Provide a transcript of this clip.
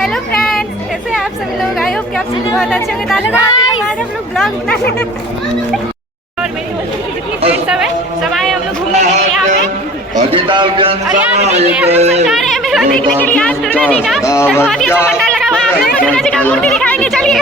Hello friends, कैसे हैं आप सभी लोग? आई होप कि आप सभी बहुत अच्छे होंगे। आज हम लोग ब्लॉग बनाने और मेरी जितनी फ्रेंड्स सब है, सब आए हम लोग घूमने के लिए यहाँ पे। और यहाँ पे देखिए, हम लोग सब जा रहे हैं मेला देखने के लिए। आज दुर्गा जी का बहुत ही अच्छा पंडाल लगा हुआ है। आप लोग को दुर्गा जी का मूर्ति दिखाएंगे, चलिए।